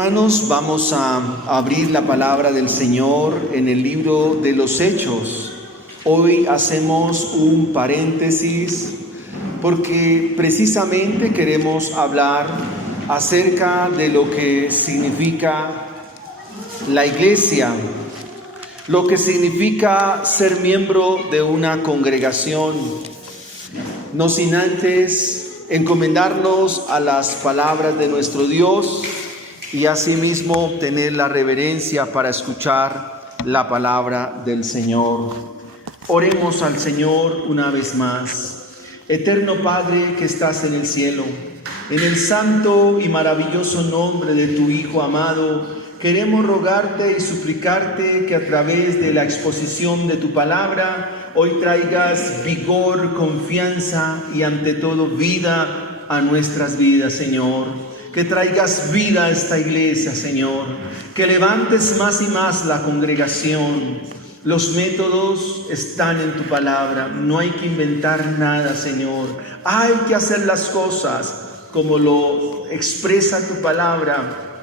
Hermanos, vamos a abrir la palabra del Señor en el libro de los Hechos. Hoy hacemos un paréntesis porque precisamente queremos hablar acerca de lo que significa la iglesia, lo que significa ser miembro de una congregación, no sin antes encomendarnos a las palabras de nuestro Dios y asimismo tener la reverencia para escuchar la palabra del Señor. Oremos al Señor una vez más. Eterno Padre que estás en el cielo, en el santo y maravilloso nombre de tu Hijo amado, queremos rogarte y suplicarte que a través de la exposición de tu palabra hoy traigas vigor, confianza y ante todo vida a nuestras vidas, Señor. Que traigas vida a esta iglesia, Señor. Que levantes más y más la congregación. Los métodos están en tu palabra. No hay que inventar nada, Señor. Hay que hacer las cosas como lo expresa tu palabra,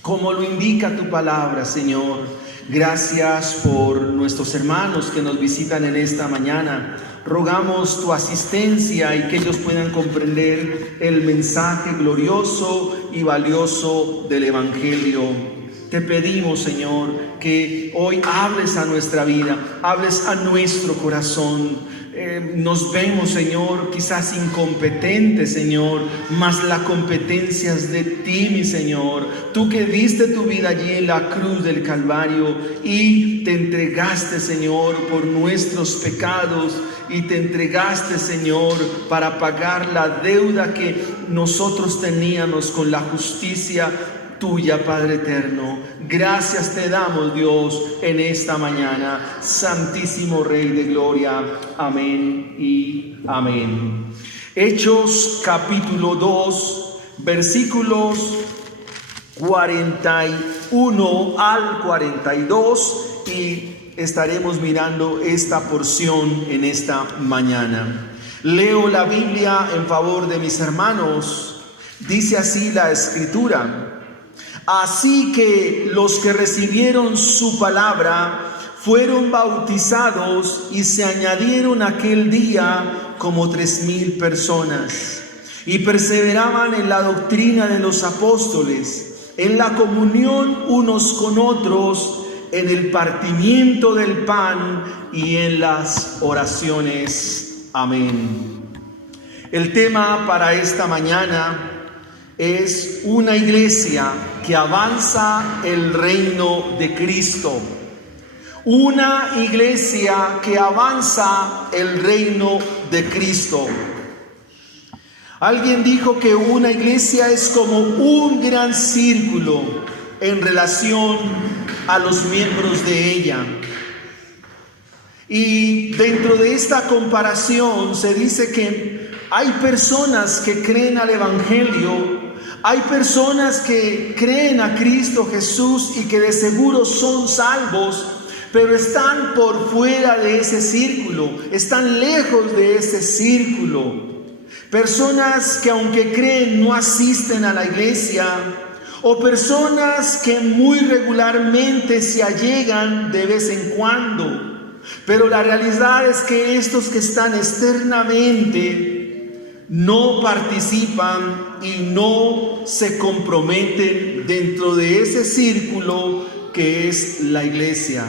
como lo indica tu palabra, Señor. Gracias por nuestros hermanos que nos visitan en esta mañana. Rogamos tu asistencia y que ellos puedan comprender el mensaje glorioso y valioso del Evangelio. Te pedimos, Señor, que hoy hables a nuestra vida, hables a nuestro corazón. Nos vemos, Señor, quizás incompetentes, Señor, mas la competencia es de ti, mi Señor. Tú que diste tu vida allí en la cruz del Calvario y te entregaste, Señor, por nuestros pecados y te entregaste, Señor, para pagar la deuda que nosotros teníamos con la justicia tuya, Padre eterno. Gracias te damos, Dios, en esta mañana. Santísimo Rey de Gloria. Amén y amén. Hechos capítulo 2, versículos 41 al 42 y estaremos mirando esta porción en esta mañana. Leo la Biblia en favor de mis hermanos. Dice así la Escritura: así que los que recibieron su palabra fueron bautizados y se añadieron aquel día como 3,000 personas. Y perseveraban en la doctrina de los apóstoles, en la comunión unos con otros, en el partimiento del pan y en las oraciones. Amén. El tema para esta mañana es una iglesia que avanza el reino de Cristo. Una iglesia que avanza el reino de Cristo. Alguien dijo que una iglesia es como un gran círculo en relación a los miembros de ella. Y dentro de esta comparación se dice que hay personas que creen al Evangelio, hay personas que creen a Cristo Jesús y que de seguro son salvos, pero están por fuera de ese círculo, están lejos de ese círculo. Personas que aunque creen no asisten a la iglesia, o personas que muy regularmente se allegan de vez en cuando. Pero la realidad es que estos que están externamente no participan y no se comprometen dentro de ese círculo que es la iglesia.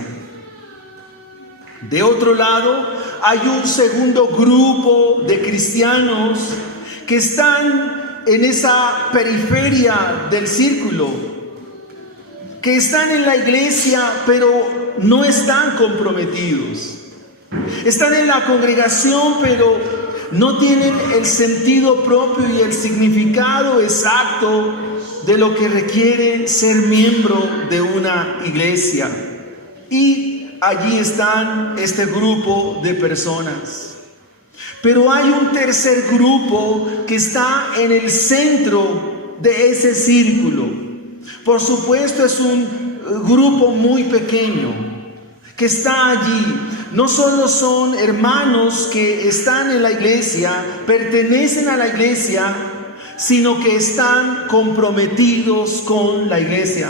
De otro lado, hay un segundo grupo de cristianos que están en esa periferia del círculo, que están en la iglesia pero no están comprometidos. Están en la congregación pero no tienen el sentido propio y el significado exacto de lo que requiere ser miembro de una iglesia. Y allí están este grupo de personas. Pero hay un tercer grupo que está en el centro de ese círculo. Por supuesto, es un grupo muy pequeño que está allí. No solo son hermanos que están en la iglesia, pertenecen a la iglesia, sino que están comprometidos con la iglesia.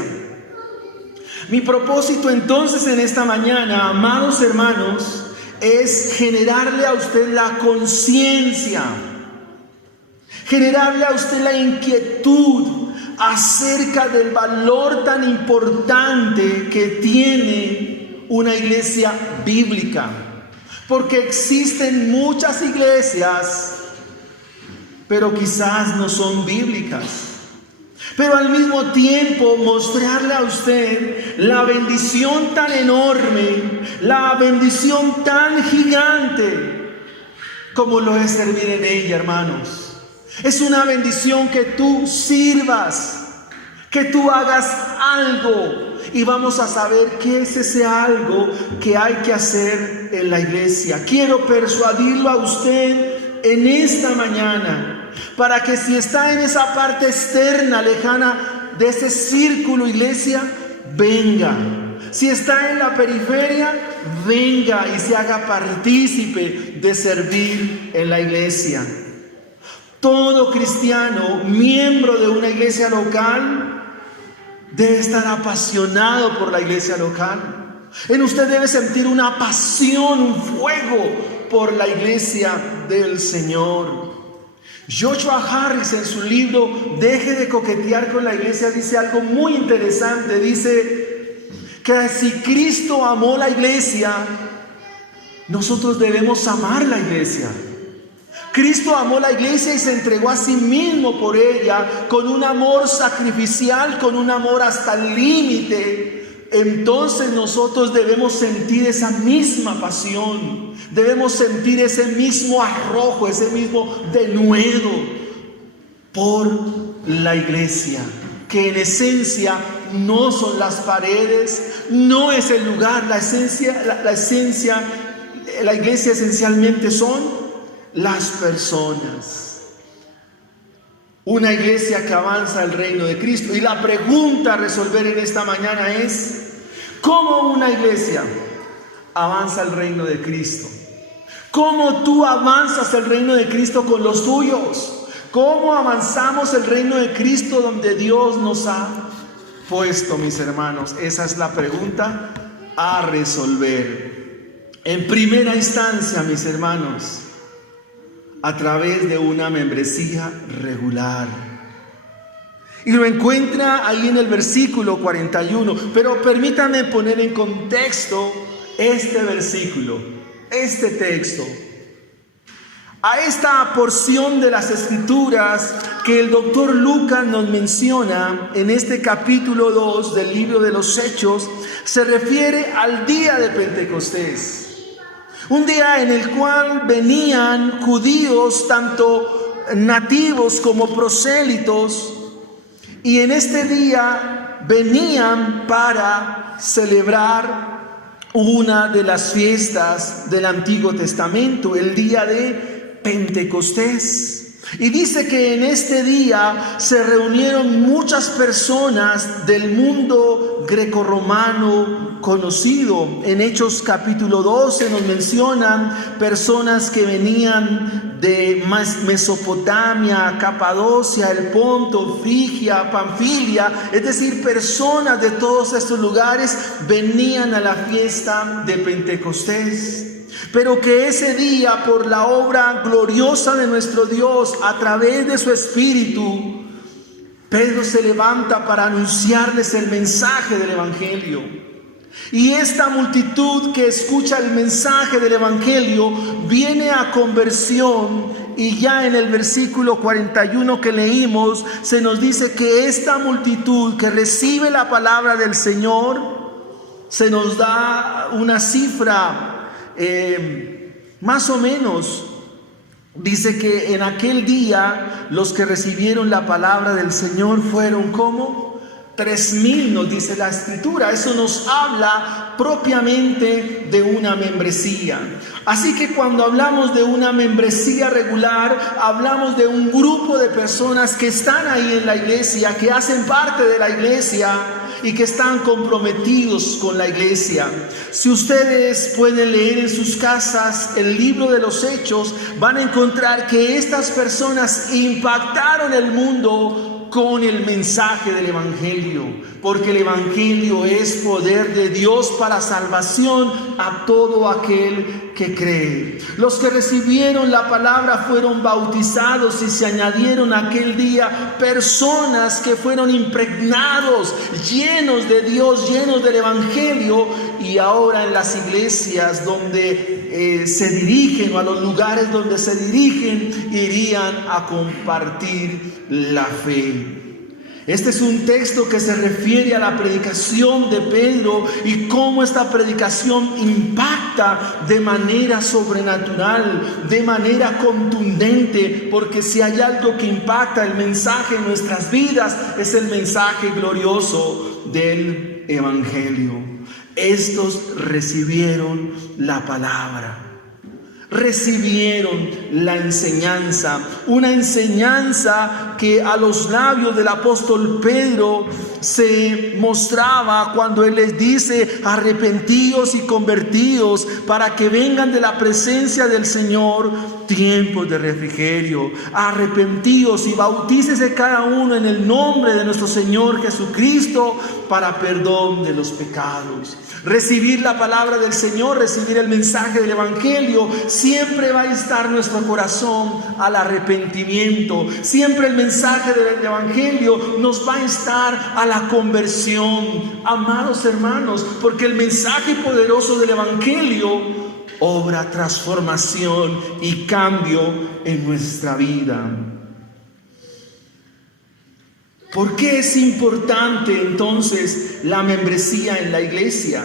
Mi propósito entonces en esta mañana, amados hermanos, es generarle a usted la conciencia, generarle a usted la inquietud acerca del valor tan importante que tiene una iglesia bíblica. Porque existen muchas iglesias, pero quizás no son bíblicas. Pero al mismo tiempo mostrarle a usted la bendición tan enorme, la bendición tan gigante como lo es servir en ella, hermanos. Es una bendición que tú sirvas, que tú hagas algo, y vamos a saber qué es ese algo que hay que hacer en la iglesia. Quiero persuadirlo a usted en esta mañana, para que si está en esa parte externa, lejana de ese círculo iglesia, venga. Si está en la periferia, venga y se haga partícipe de servir en la iglesia. Todo cristiano, miembro de una iglesia local, debe estar apasionado por la iglesia local. En usted debe sentir una pasión, un fuego por la iglesia del Señor. Joshua Harris, en su libro Deje de coquetear con la iglesia, dice algo muy interesante. Dice que si Cristo amó la iglesia, nosotros debemos amar la iglesia. Cristo amó la iglesia y se entregó a sí mismo por ella con un amor sacrificial, con un amor hasta el límite. Entonces nosotros debemos sentir esa misma pasión, debemos sentir ese mismo arrojo, ese mismo denuedo por la iglesia, que en esencia no son las paredes, no es el lugar, la iglesia esencialmente son las personas. Una iglesia que avanza al reino de Cristo. Y la pregunta a resolver en esta mañana es: ¿cómo una iglesia avanza al reino de Cristo? ¿Cómo tú avanzas el reino de Cristo con los tuyos? ¿Cómo avanzamos el reino de Cristo donde Dios nos ha puesto, mis hermanos? Esa es la pregunta a resolver. En primera instancia, mis hermanos, a través de una membresía regular. Y lo encuentra ahí en el versículo 41. Pero permítanme poner en contexto este versículo, este texto. A esta porción de las Escrituras que el doctor Lucas nos menciona en este capítulo 2 del libro de los Hechos, se refiere al día de Pentecostés. Un día en el cual venían judíos, tanto nativos como prosélitos, y en este día venían para celebrar una de las fiestas del Antiguo Testamento, el día de Pentecostés. Y dice que en este día se reunieron muchas personas del mundo grecorromano conocido. En Hechos capítulo 12 nos mencionan personas que venían de Mesopotamia, Capadocia, el Ponto, Frigia, Panfilia, es decir, personas de todos estos lugares venían a la fiesta de Pentecostés. Pero que ese día, por la obra gloriosa de nuestro Dios, a través de su Espíritu, Pedro se levanta para anunciarles el mensaje del Evangelio. Y esta multitud que escucha el mensaje del Evangelio viene a conversión. Y ya en el versículo 41 que leímos, se nos dice que esta multitud que recibe la palabra del Señor, se nos da una cifra más o menos. Dice que en aquel día los que recibieron la palabra del Señor fueron como 3,000, nos dice la Escritura. Eso nos habla propiamente de una membresía. Así que cuando hablamos de una membresía regular, hablamos de un grupo de personas que están ahí en la iglesia, que hacen parte de la iglesia y que están comprometidos con la iglesia. Si ustedes pueden leer en sus casas el libro de los Hechos, van a encontrar que estas personas impactaron el mundo con el mensaje del Evangelio, porque el Evangelio es poder de Dios para salvación a todo aquel que cree. Los que recibieron la palabra fueron bautizados y se añadieron aquel día personas que fueron impregnados, llenos de Dios, llenos del Evangelio, y ahora en las iglesias donde se dirigen, o a los lugares donde se dirigen, irían a compartir la fe. Este es un texto que se refiere a la predicación de Pedro y cómo esta predicación impacta de manera sobrenatural, de manera contundente, porque si hay algo que impacta el mensaje en nuestras vidas, es el mensaje glorioso del Evangelio. Estos recibieron la palabra. Recibieron la enseñanza, una enseñanza que a los labios del apóstol Pedro se mostraba cuando él les dice: arrepentíos y convertíos para que vengan de la presencia del Señor tiempos de refrigerio. Arrepentíos y bautícese cada uno en el nombre de nuestro Señor Jesucristo para perdón de los pecados. Recibir la palabra del Señor, recibir el mensaje del Evangelio, siempre va a estar nuestro corazón al arrepentimiento. Siempre el mensaje del Evangelio nos va a estar a la conversión, amados hermanos, porque el mensaje poderoso del Evangelio obra transformación y cambio en nuestra vida. ¿Por qué es importante entonces la membresía en la iglesia?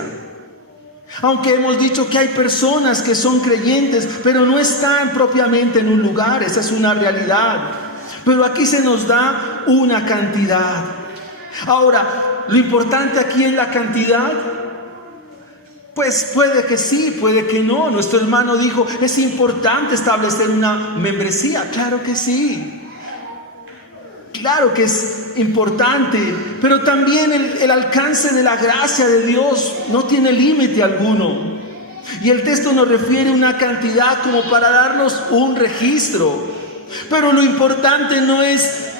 Aunque hemos dicho que hay personas que son creyentes, pero no están propiamente en un lugar, esa es una realidad. Pero aquí se nos da una cantidad. Ahora, lo importante aquí es la cantidad. Pues puede que sí, puede que no. Nuestro hermano dijo, es importante establecer una membresía. Claro que sí. Claro que es importante, pero también el alcance de la gracia de Dios no tiene límite alguno. Y el texto nos refiere a una cantidad como para darnos un registro. Pero lo importante no es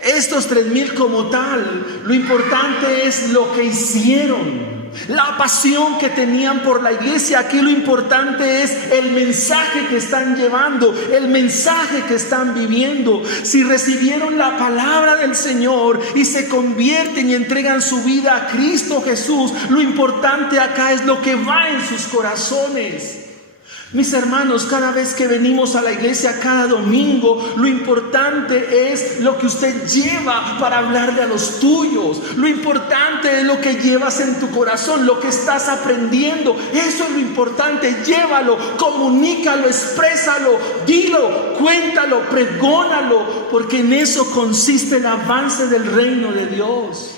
estos 3,000 como tal. Lo importante es lo que hicieron. La pasión que tenían por la iglesia. Aquí lo importante es el mensaje que están llevando, el mensaje que están viviendo. Si recibieron la palabra del Señor y se convierten y entregan su vida a Cristo Jesús, lo importante acá es lo que va en sus corazones. Mis hermanos, cada vez que venimos a la iglesia, cada domingo, lo importante es lo que usted lleva para hablarle a los tuyos. Lo importante es lo que llevas en tu corazón, lo que estás aprendiendo. Eso es lo importante. Llévalo, comunícalo, exprésalo, dilo, cuéntalo, pregónalo, porque en eso consiste el avance del reino de Dios.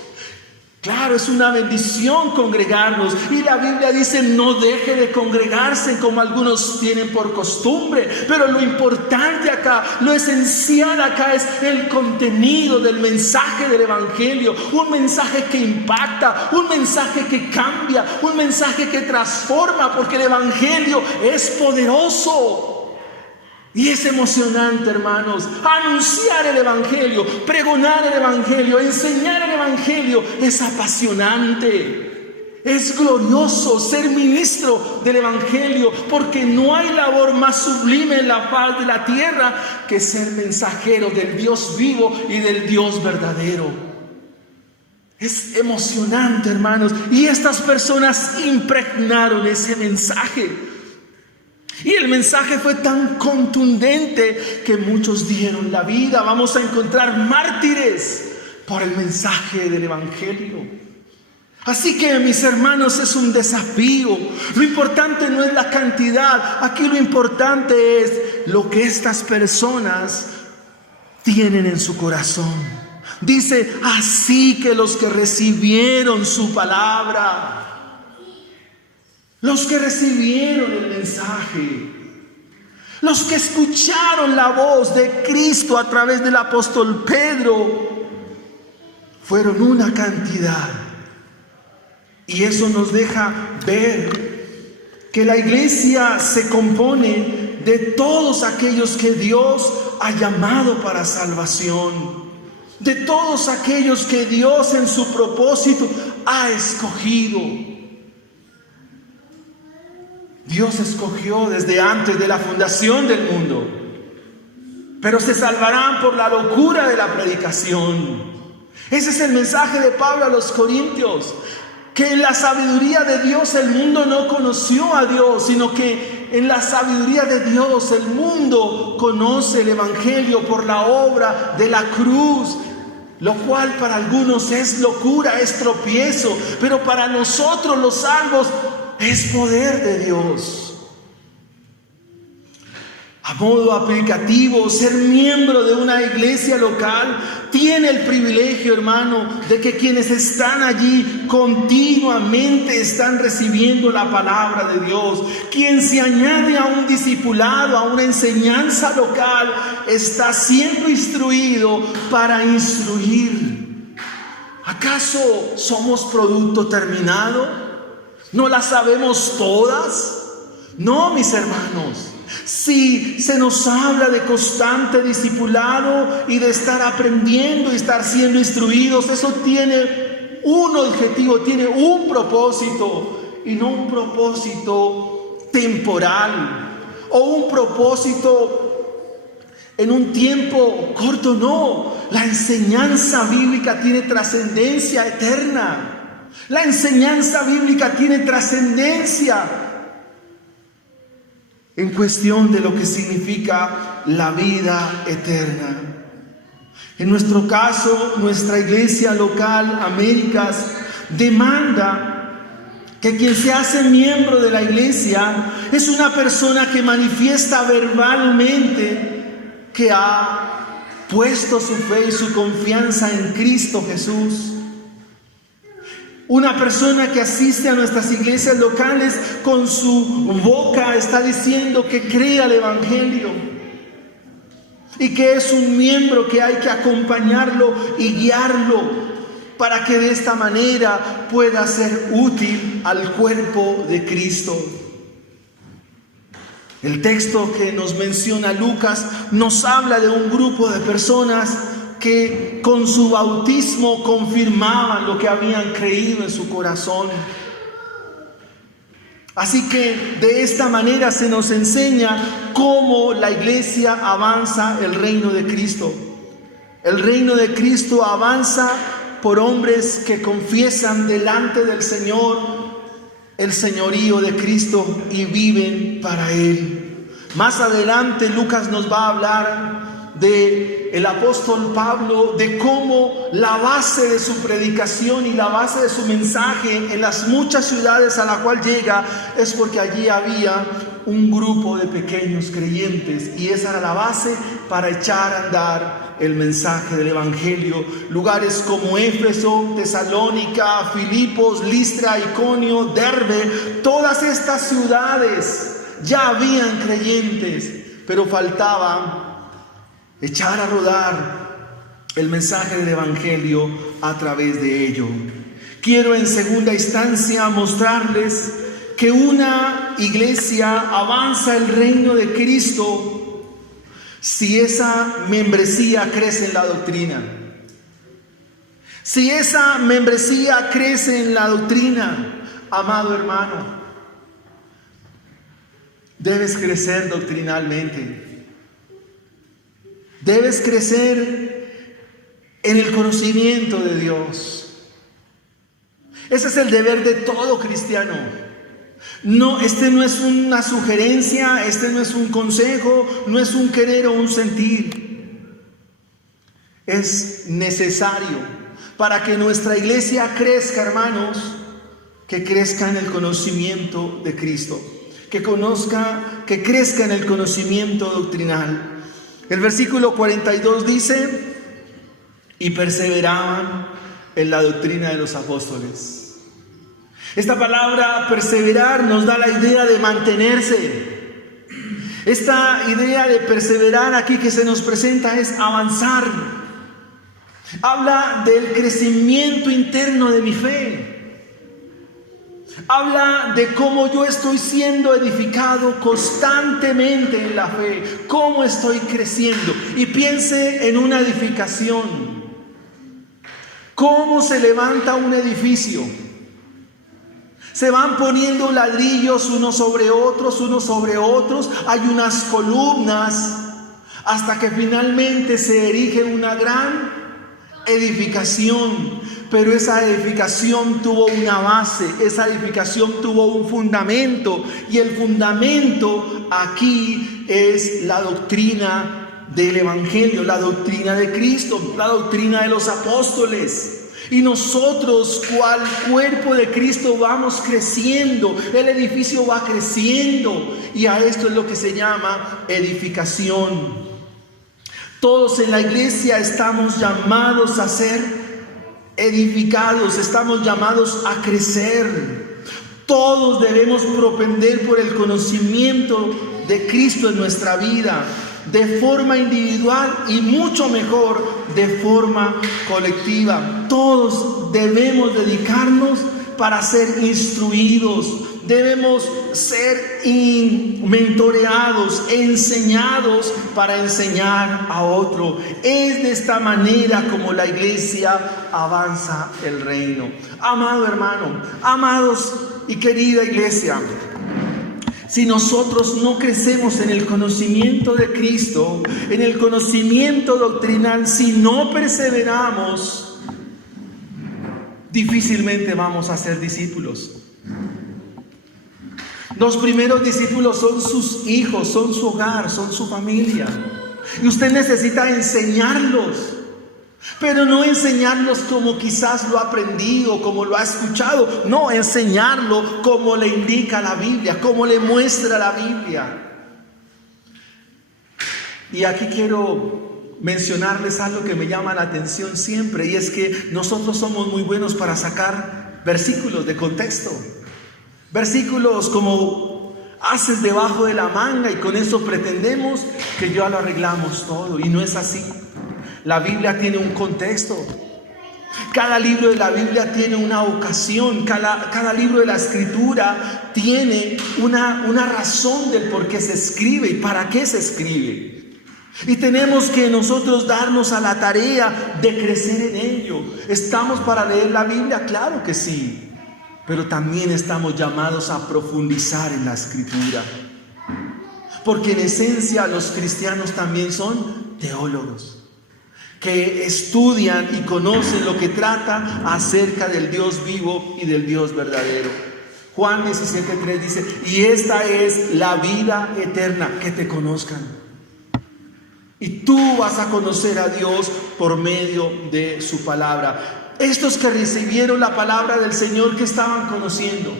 Claro, es una bendición congregarnos, y la Biblia dice no deje de congregarse como algunos tienen por costumbre, pero lo importante acá, lo esencial acá es el contenido del mensaje del Evangelio, un mensaje que impacta, un mensaje que cambia, un mensaje que transforma, porque el Evangelio es poderoso. Y es emocionante, hermanos, anunciar el Evangelio, pregonar el Evangelio, enseñar el Evangelio. Es apasionante, es glorioso ser ministro del Evangelio, porque no hay labor más sublime en la faz de la tierra que ser mensajero del Dios vivo y del Dios verdadero. Es emocionante, hermanos, y estas personas impregnaron ese mensaje. Y el mensaje fue tan contundente que muchos dieron la vida. Vamos a encontrar mártires por el mensaje del Evangelio. Así que, mis hermanos, es un desafío. Lo importante no es la cantidad. Aquí lo importante es lo que estas personas tienen en su corazón. Dice, así que los que recibieron su palabra, los que recibieron el mensaje, los que escucharon la voz de Cristo a través del apóstol Pedro, fueron una cantidad. Y eso nos deja ver que la iglesia se compone de todos aquellos que Dios ha llamado para salvación, de todos aquellos que Dios en su propósito ha escogido. Dios escogió desde antes de la fundación del mundo, pero se salvarán por la locura de la predicación. Ese es el mensaje de Pablo a los Corintios, que en la sabiduría de Dios el mundo no conoció a Dios, sino que en la sabiduría de Dios el mundo conoce el Evangelio por la obra de la cruz, lo cual para algunos es locura, es tropiezo, pero para nosotros los salvos es poder de Dios. A modo aplicativo, ser miembro de una iglesia local tiene el privilegio, hermano, de que quienes están allí continuamente están recibiendo la palabra de Dios. Quien se añade a un discipulado, a una enseñanza local, está siendo instruido para instruir. ¿Acaso somos producto terminado? ¿No las sabemos todas? No, mis hermanos. Si se nos habla de constante discipulado y de estar aprendiendo y estar siendo instruidos, eso tiene un objetivo, tiene un propósito, y no un propósito temporal o un propósito en un tiempo corto, no. La enseñanza bíblica tiene trascendencia eterna. La enseñanza bíblica tiene trascendencia en cuestión de lo que significa la vida eterna. En nuestro caso, nuestra iglesia local, Américas, demanda que quien se hace miembro de la iglesia es una persona que manifiesta verbalmente que ha puesto su fe y su confianza en Cristo Jesús. Una persona que asiste a nuestras iglesias locales con su boca está diciendo que cree al Evangelio y que es un miembro que hay que acompañarlo y guiarlo para que de esta manera pueda ser útil al cuerpo de Cristo. El texto que nos menciona Lucas nos habla de un grupo de personas que con su bautismo confirmaban lo que habían creído en su corazón. Así que de esta manera se nos enseña cómo la iglesia avanza el reino de Cristo. El reino de Cristo avanza por hombres que confiesan delante del Señor el señorío de Cristo y viven para Él. Más adelante Lucas nos va a hablar de el apóstol Pablo, de cómo la base de su predicación y la base de su mensaje en las muchas ciudades a la cual llega es porque allí había un grupo de pequeños creyentes, y esa era la base para echar a andar el mensaje del Evangelio. Lugares como Éfeso, Tesalónica, Filipos, Listra, Iconio, Derbe, todas estas ciudades ya habían creyentes, pero faltaba echar a rodar el mensaje del Evangelio a través de ello. Quiero en segunda instancia mostrarles que una iglesia avanza el reino de Cristo si esa membresía crece en la doctrina. Si esa membresía crece en la doctrina, amado hermano, debes crecer doctrinalmente. Debes crecer en el conocimiento de Dios. Ese es el deber de todo cristiano. No, este no es una sugerencia, este no es un consejo, no es un querer o un sentir. Es necesario para que nuestra iglesia crezca, hermanos, que crezca en el conocimiento de Cristo, que crezca en el conocimiento doctrinal. El versículo 42 dice: y perseveraban en la doctrina de los apóstoles. Esta palabra perseverar nos da la idea de mantenerse. Esta idea de perseverar aquí que se nos presenta es avanzar. Habla del crecimiento interno de mi fe. Habla de cómo yo estoy siendo edificado constantemente en la fe, cómo estoy creciendo. Y piense en una edificación. ¿Cómo se levanta un edificio? Se van poniendo ladrillos unos sobre otros. Hay unas columnas hasta que finalmente se erige una gran edificación. Pero esa edificación tuvo una base, esa edificación tuvo un fundamento. Y el fundamento aquí es la doctrina del Evangelio, la doctrina de Cristo, la doctrina de los apóstoles. Y nosotros, cual cuerpo de Cristo, vamos creciendo. El edificio va creciendo. Y a esto es lo que se llama edificación. Todos en la iglesia estamos llamados a ser edificados, estamos llamados a crecer. Todos debemos propender por el conocimiento de Cristo en nuestra vida, de forma individual y mucho mejor de forma colectiva. Todos debemos dedicarnos para ser instruidos. Debemos ser mentoreados, enseñados para enseñar a otro. Es de esta manera como la iglesia avanza el reino. Amado hermano, amados y querida iglesia, si nosotros no crecemos en el conocimiento de Cristo, en el conocimiento doctrinal, si no perseveramos, difícilmente vamos a ser discípulos. Los primeros discípulos son sus hijos, son su hogar, son su familia. Y usted necesita enseñarlos. Pero no enseñarlos como quizás lo ha aprendido, como lo ha escuchado. No, enseñarlo como le indica la Biblia, como le muestra la Biblia. Y aquí quiero mencionarles algo que me llama la atención siempre. Y es que nosotros somos muy buenos para sacar versículos de contexto. Versículos como haces debajo de la manga y con eso pretendemos que ya lo arreglamos todo. Y no es así. La Biblia tiene un contexto. Cada libro de la Biblia tiene una ocasión. Cada libro de la Escritura tiene una razón del por qué se escribe y para qué se escribe. Y tenemos que nosotros darnos a la tarea de crecer en ello. ¿Estamos para leer la Biblia? Claro que sí. Pero también estamos llamados a profundizar en la Escritura. Porque en esencia los cristianos también son teólogos, que estudian y conocen lo que trata acerca del Dios vivo y del Dios verdadero. Juan 17:3 dice: y esta es la vida eterna, que te conozcan. Y tú vas a conocer a Dios por medio de su palabra. Estos que recibieron la palabra del Señor, ¿qué estaban conociendo?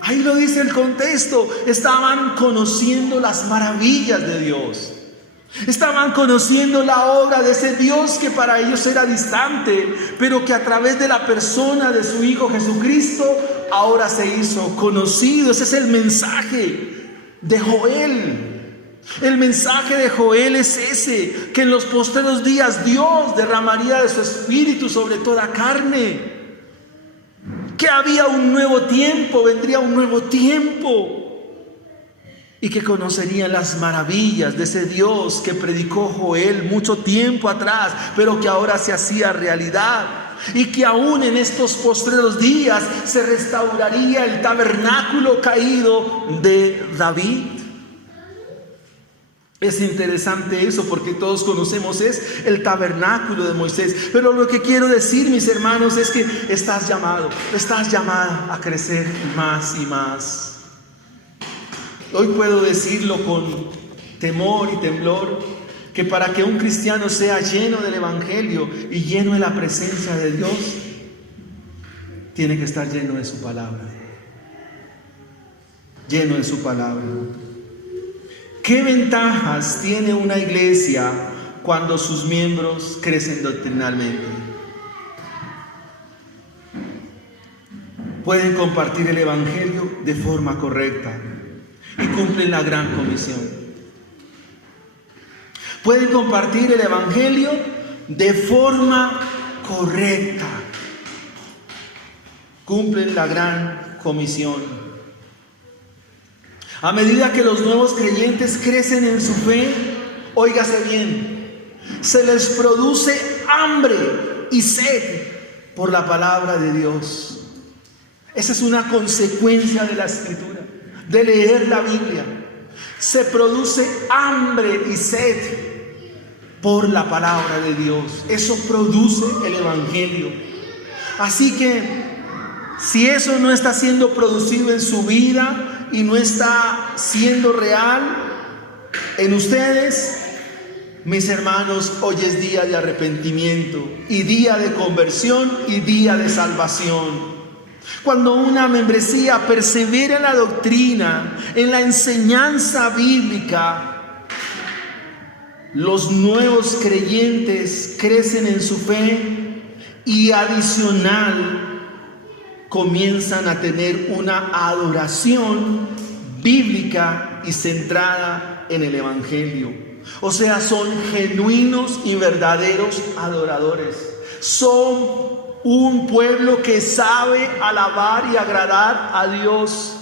Ahí lo dice el contexto. Estaban conociendo las maravillas de Dios. Estaban conociendo la obra de ese Dios que para ellos era distante, pero que a través de la persona de su Hijo Jesucristo ahora se hizo conocido. Ese es el mensaje de Joel. El mensaje de Joel es ese, que en los postreros días Dios derramaría de su espíritu sobre toda carne, que había un nuevo tiempo, vendría un nuevo tiempo, y que conocerían las maravillas de ese Dios que predicó Joel mucho tiempo atrás, pero que ahora se hacía realidad. Y que aún en estos postreros días se restauraría el tabernáculo caído de David. Es interesante eso, porque todos conocemos es el tabernáculo de Moisés. Pero lo que quiero decir, mis hermanos, es que estás llamada a crecer más y más. Hoy puedo decirlo con temor y temblor, que para que un cristiano sea lleno del Evangelio y lleno de la presencia de Dios, tiene que estar lleno de su palabra. Lleno de su palabra. ¿Qué ventajas tiene una iglesia cuando sus miembros crecen doctrinalmente? Pueden compartir el Evangelio de forma correcta y cumplen la gran comisión. Pueden compartir el Evangelio de forma correcta, cumplen la gran comisión. A medida que los nuevos creyentes crecen en su fe, óigase bien, se les produce hambre y sed por la palabra de Dios. Esa es una consecuencia de la Escritura, de leer la Biblia. Se produce hambre y sed por la palabra de Dios. Eso produce el Evangelio. Así que si eso no está siendo producido en su vida y no está siendo real en ustedes, mis hermanos, hoy es día de arrepentimiento y día de conversión y día de salvación. Cuando una membresía persevera en la doctrina, en la enseñanza bíblica, los nuevos creyentes crecen en su fe y adicional comienzan a tener una adoración bíblica y centrada en el Evangelio. O sea, son genuinos y verdaderos adoradores. Son un pueblo que sabe alabar y agradar a Dios.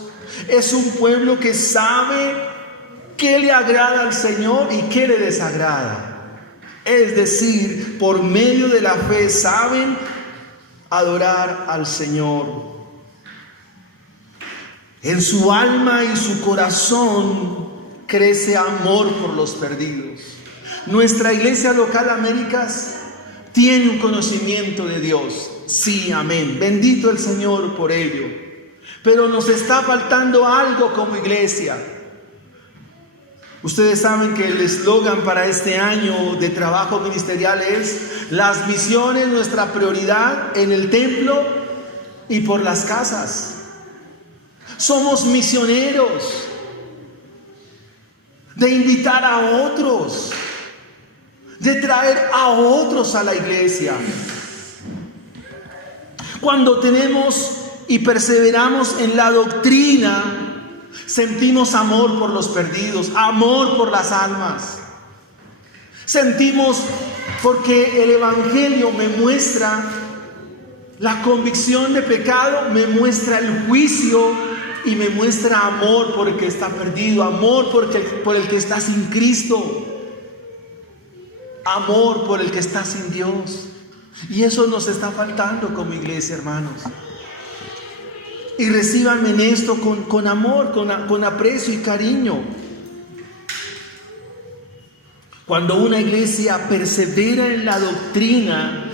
Es un pueblo que sabe qué le agrada al Señor y qué le desagrada. Es decir, por medio de la fe saben adorar al Señor. En su alma y su corazón crece amor por los perdidos. Nuestra iglesia local Américas tiene un conocimiento de Dios. Sí, amén. Bendito el Señor por ello. Pero nos está faltando algo como iglesia. Ustedes saben que el eslogan para este año de trabajo ministerial es: las misiones, nuestra prioridad en el templo y por las casas. Somos misioneros de invitar a otros, de traer a otros a la iglesia. Cuando tenemos y perseveramos en la doctrina, sentimos amor por los perdidos, amor por las almas. Sentimos, porque el Evangelio me muestra la convicción de pecado, me muestra el juicio y me muestra amor por el que está perdido, amor por el que está sin Cristo, amor por el que está sin Dios. Y eso nos está faltando como iglesia, hermanos. Y recíbanme en esto con amor, con aprecio y cariño. Cuando una iglesia persevera en la doctrina,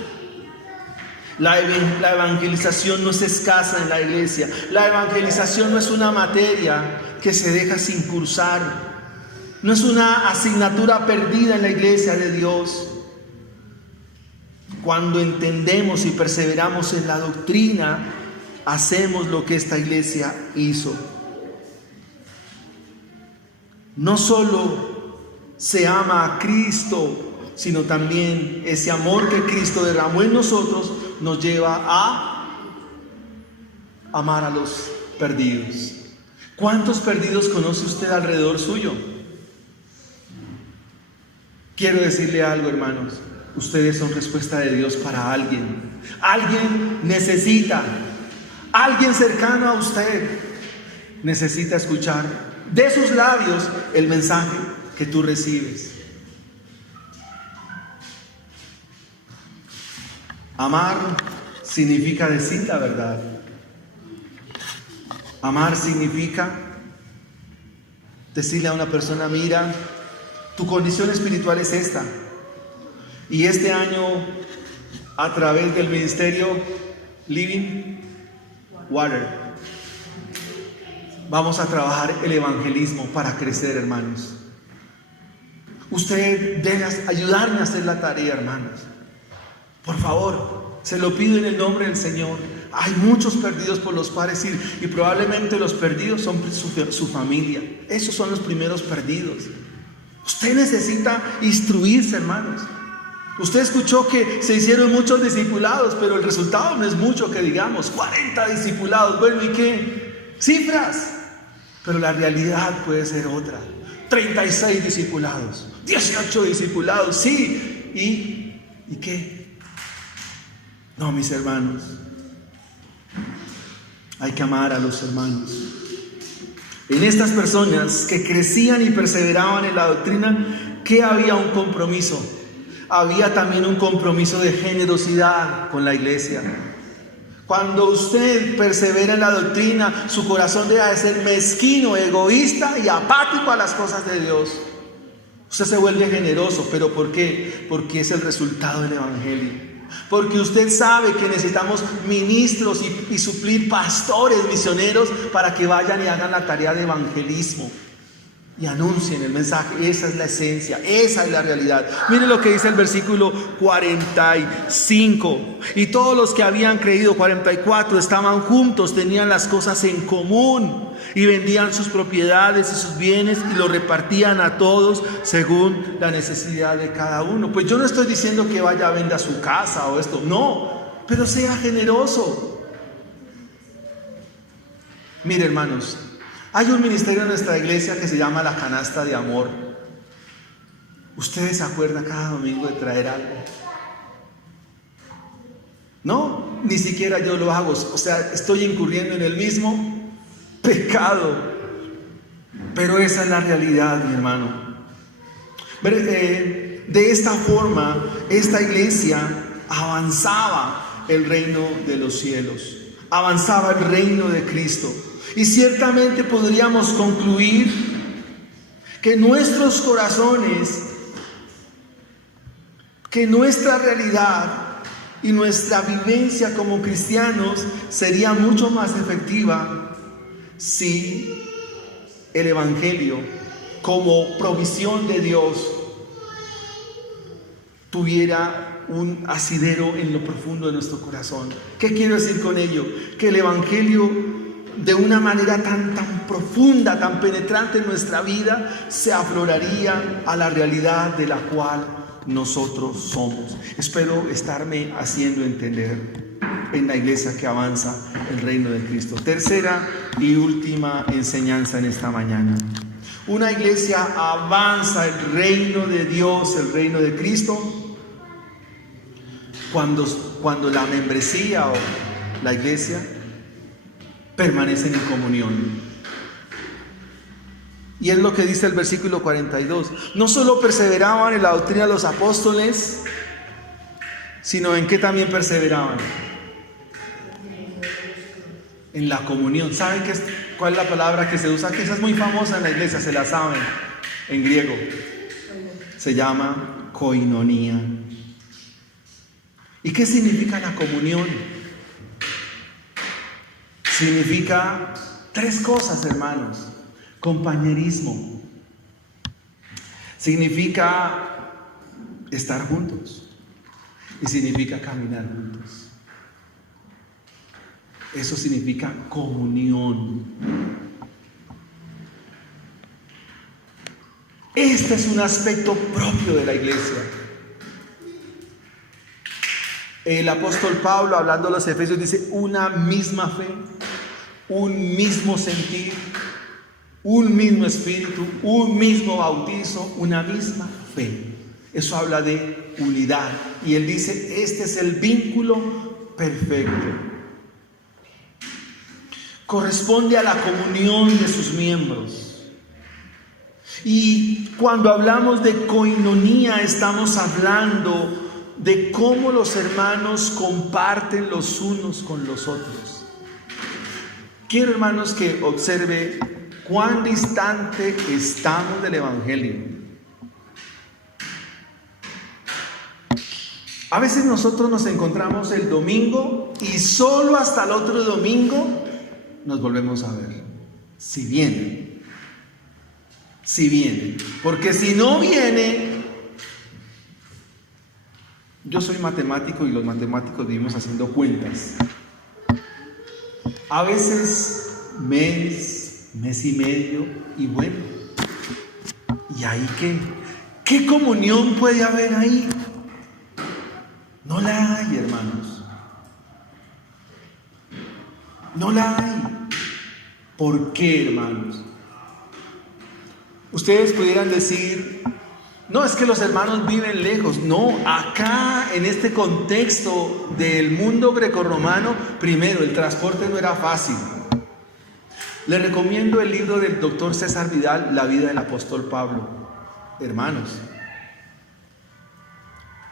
la evangelización no es escasa en la iglesia. La evangelización no es una materia que se deja sin cursar. No es una asignatura perdida en la iglesia de Dios. Cuando entendemos y perseveramos en la doctrina, hacemos lo que esta iglesia hizo. No solo se ama a Cristo, sino también ese amor que Cristo derramó en nosotros nos lleva a amar a los perdidos. ¿Cuántos perdidos conoce usted alrededor suyo? Quiero decirle algo, hermanos. Ustedes son respuesta de Dios para alguien. Alguien necesita, alguien cercano a usted necesita escuchar de sus labios el mensaje que tú recibes. Amar significa decir la verdad. Amar significa decirle a una persona: mira, tu condición espiritual es esta. Y este año, a través del ministerio Living Water, vamos a trabajar el evangelismo para crecer, hermanos. Usted debe ayudarme a hacer la tarea, hermanos. Por favor, se lo pido en el nombre del Señor. Hay muchos perdidos por los cuales ir, y probablemente los perdidos son su familia. Esos son los primeros perdidos. Usted necesita instruirse, hermanos. Usted escuchó que se hicieron muchos discipulados, pero el resultado no es mucho que digamos. 40 discipulados, bueno, ¿y qué? Cifras. Pero la realidad puede ser otra. 36 discipulados, 18 discipulados, sí. Y ¿Y qué? No, mis hermanos, hay que amar a los hermanos. En estas personas que crecían y perseveraban en la doctrina, ¿qué había? Un compromiso. Había también un compromiso de generosidad con la iglesia. Cuando usted persevera en la doctrina, su corazón deja de ser mezquino, egoísta y apático a las cosas de Dios. Usted se vuelve generoso. ¿Pero por qué? Porque es el resultado del Evangelio. Porque usted sabe que necesitamos ministros y suplir pastores, misioneros, para que vayan y hagan la tarea de evangelismo y anuncien el mensaje. Esa es la esencia, esa es la realidad. Mire lo que dice el versículo 45. Y todos los que habían creído, 44, estaban juntos, tenían las cosas en común y vendían sus propiedades y sus bienes y los repartían a todos según la necesidad de cada uno. Pues yo no estoy diciendo que vaya a vender su casa o esto, no, pero sea generoso. Mire, hermanos, hay un ministerio en nuestra iglesia que se llama la canasta de amor. ¿Ustedes se acuerdan cada domingo de traer algo? No, ni siquiera yo lo hago. O sea, estoy incurriendo en el mismo pecado. Pero esa es la realidad, mi hermano. De esta forma, esta iglesia avanzaba el reino de los cielos. Avanzaba el reino de Cristo. Y ciertamente podríamos concluir que nuestros corazones, que nuestra realidad y nuestra vivencia como cristianos sería mucho más efectiva si el Evangelio, como provisión de Dios, tuviera un asidero en lo profundo de nuestro corazón. ¿Qué quiero decir con ello? Que el Evangelio, de una manera tan profunda, tan penetrante en nuestra vida, se afloraría a la realidad de la cual nosotros somos. Espero estarme haciendo entender en la iglesia que avanza el reino de Cristo. Tercera y última enseñanza en esta mañana. Una iglesia avanza el reino de Dios, el reino de Cristo, cuando la membresía o la iglesia permanecen en comunión. Y es lo que dice el versículo 42. No solo perseveraban en la doctrina de los apóstoles, sino en qué también perseveraban. En la comunión. ¿Saben cuál es la palabra que se usa? Que esa es muy famosa en la iglesia, se la saben en griego. Se llama koinonía. ¿Y qué significa la comunión? Significa tres cosas, hermanos. Compañerismo. Significa estar juntos. Y significa caminar juntos. Eso significa comunión. Este es un aspecto propio de la iglesia. El apóstol Pablo, hablando a los Efesios, dice: una misma fe, un mismo sentir, un mismo espíritu, un mismo bautizo, una misma fe. Eso habla de unidad. Y él dice: este es el vínculo perfecto. Corresponde a la comunión de sus miembros. Y cuando hablamos de coinonía, estamos hablando de cómo los hermanos comparten los unos con los otros. Quiero, hermanos, que observe cuán distante estamos del Evangelio. A veces nosotros nos encontramos el domingo y solo hasta el otro domingo nos volvemos a ver. Si viene. Porque si no viene... Yo soy matemático y los matemáticos vivimos haciendo cuentas. A veces mes y medio, y bueno, ¿y ahí qué? ¿Qué comunión puede haber ahí? No la hay, hermanos. No la hay. ¿Por qué, hermanos? Ustedes pudieran decir, No, es que los hermanos viven lejos. No, acá en este contexto del mundo grecorromano, primero, el transporte no era fácil. Les recomiendo el libro del doctor César Vidal, La vida del apóstol Pablo. Hermanos,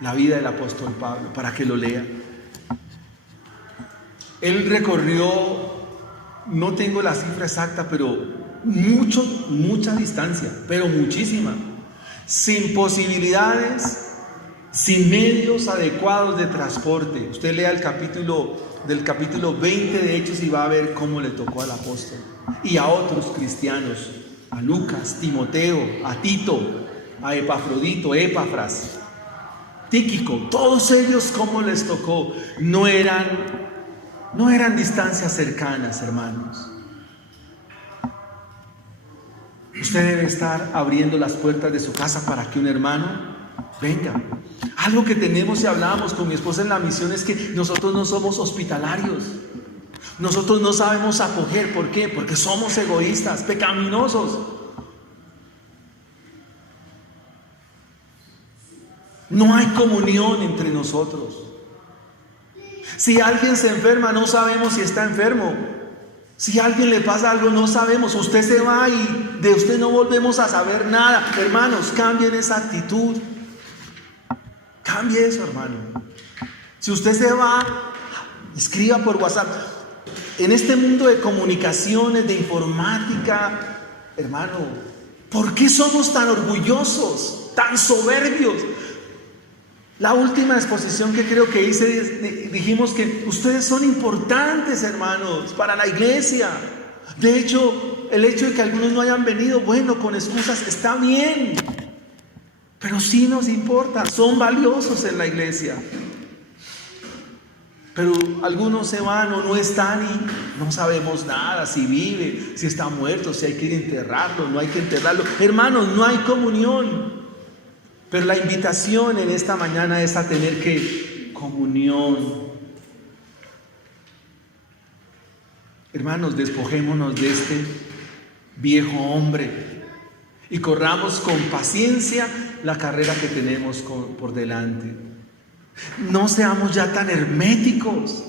la vida del apóstol Pablo, para que lo lean. Él recorrió, no tengo la cifra exacta, pero mucha distancia, pero muchísima. Sin posibilidades, sin medios adecuados de transporte. Usted lea el capítulo 20 de Hechos y va a ver cómo le tocó al apóstol y a otros cristianos, a Lucas, Timoteo, a Tito, a Epafrodito, Epafras, Tíquico, todos ellos cómo les tocó. No eran distancias cercanas, hermanos. Usted debe estar abriendo las puertas de su casa para que un hermano venga. Algo que tenemos y hablábamos con mi esposa en la misión es que nosotros no somos hospitalarios. Nosotros no sabemos acoger. ¿Por qué? Porque somos egoístas, pecaminosos. No hay comunión entre nosotros. Si alguien se enferma, no sabemos si está enfermo. Si a alguien le pasa algo, no sabemos. Usted se va y de usted no volvemos a saber nada. Hermanos, cambien esa actitud. Cambie eso, hermano. Si usted se va, escriba por WhatsApp. En este mundo de comunicaciones, de informática, hermano, ¿por qué somos tan orgullosos, tan soberbios? La última exposición que creo que hice, dijimos que ustedes son importantes, hermanos, para la iglesia. De hecho, el hecho de que algunos no hayan venido, bueno, con excusas, está bien. Pero sí nos importa, son valiosos en la iglesia. Pero algunos se van o no están y no sabemos nada, si vive, si está muerto, si hay que enterrarlo, no hay que enterrarlo. Hermanos, no hay comunión. Pero la invitación en esta mañana es a tener que comunión. Hermanos, despojémonos de este viejo hombre y corramos con paciencia la carrera que tenemos por delante. No seamos ya tan herméticos.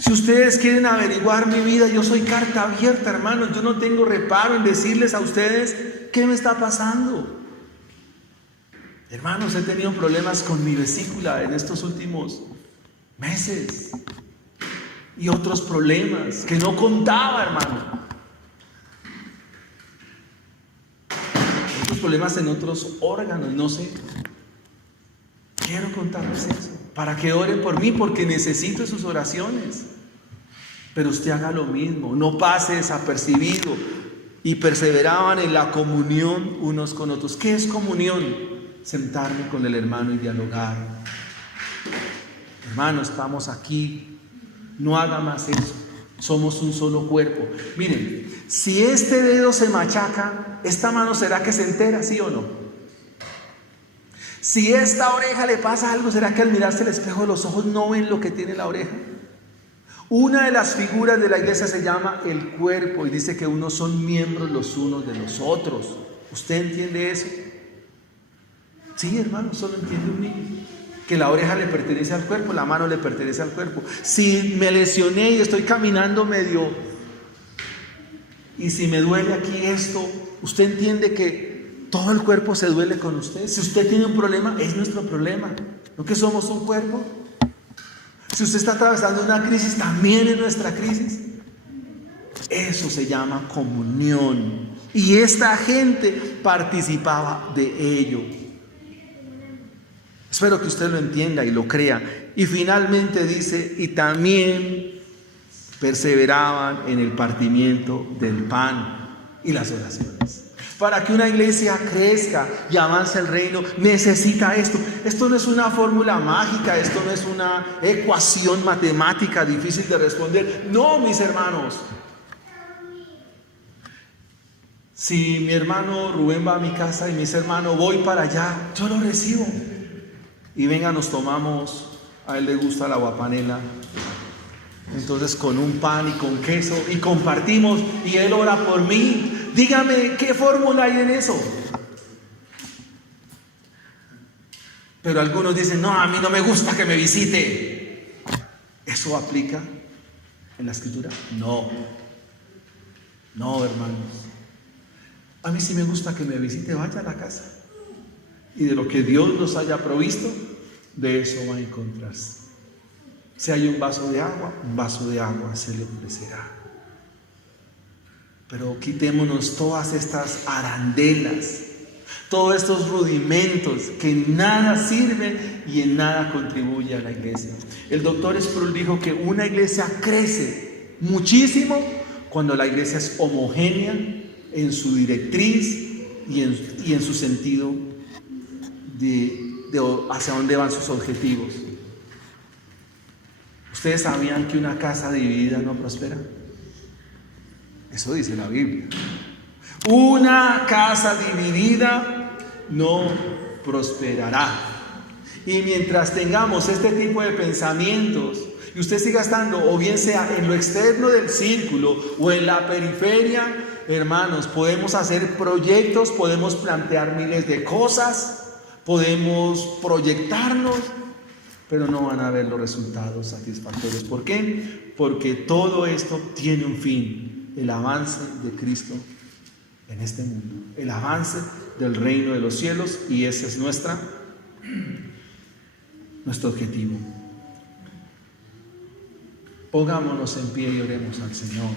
Si ustedes quieren averiguar mi vida, yo soy carta abierta, hermanos. Yo no tengo reparo en decirles a ustedes qué me está pasando. Hermanos, he tenido problemas con mi vesícula en estos últimos meses y otros problemas que no contaba, hermano. Otros problemas en otros órganos, no sé. Quiero contarles eso para que oren por mí, porque necesito sus oraciones. Pero usted haga lo mismo, no pase desapercibido. Y perseveraban en la comunión unos con otros. ¿Qué es comunión? Sentarme con el hermano y dialogar. Hermano, estamos aquí, no haga más eso. Somos un solo cuerpo. Miren, si este dedo se machaca, esta mano será que se entera, ¿sí o no? Si esta oreja le pasa algo, ¿será que al mirarse al espejo los ojos no ven lo que tiene la oreja? Una de las figuras de la iglesia se llama el cuerpo y dice que unos son miembros los unos de los otros. ¿Usted entiende eso? Sí, hermano, solo entiende un niño. Que la oreja le pertenece al cuerpo, la mano le pertenece al cuerpo. Si me lesioné y estoy caminando medio, y si me duele aquí esto, usted entiende que todo el cuerpo se duele con usted. Si usted tiene un problema, es nuestro problema. ¿No que somos un cuerpo? Si usted está atravesando una crisis, también es nuestra crisis. Eso se llama comunión. Y esta gente participaba de ello. Espero que usted lo entienda y lo crea. Y finalmente dice, y también perseveraban en el partimiento del pan y las oraciones. Para que una iglesia crezca y avance el reino, necesita esto. Esto no es una fórmula mágica, esto no es una ecuación matemática difícil de responder. No, mis hermanos. Si mi hermano Rubén va a mi casa y me dice, hermano, voy para allá, yo lo recibo. Y venga, nos tomamos, a él le gusta la aguapanela, entonces con un pan y con queso, y compartimos, y él ora por mí. Dígame, ¿qué fórmula hay en eso? Pero algunos dicen, no, a mí no me gusta que me visite. ¿Eso aplica en la Escritura? No, no, hermanos. A mí sí me gusta que me visite, vaya a la casa. Y de lo que Dios nos haya provisto, de eso va a encontrarse. Si hay un vaso de agua se le ofrecerá. Pero quitémonos todas estas arandelas, todos estos rudimentos que en nada sirven y en nada contribuye a la iglesia. El doctor Sproul dijo que una iglesia crece muchísimo cuando la iglesia es homogénea en su directriz y en su sentido de hacia dónde van sus objetivos. ¿Ustedes sabían que una casa dividida no prospera? Eso dice la Biblia. Una casa dividida no prosperará. Y mientras tengamos este tipo de pensamientos y usted siga estando o bien sea en lo externo del círculo o en la periferia, hermanos, podemos hacer proyectos, podemos plantear miles de cosas, podemos proyectarnos, pero no van a haber los resultados satisfactorios. ¿Por qué? Porque todo esto tiene un fin: el avance de Cristo en este mundo, el avance del reino de los cielos, y ese es nuestro objetivo. Pongámonos en pie y oremos al Señor.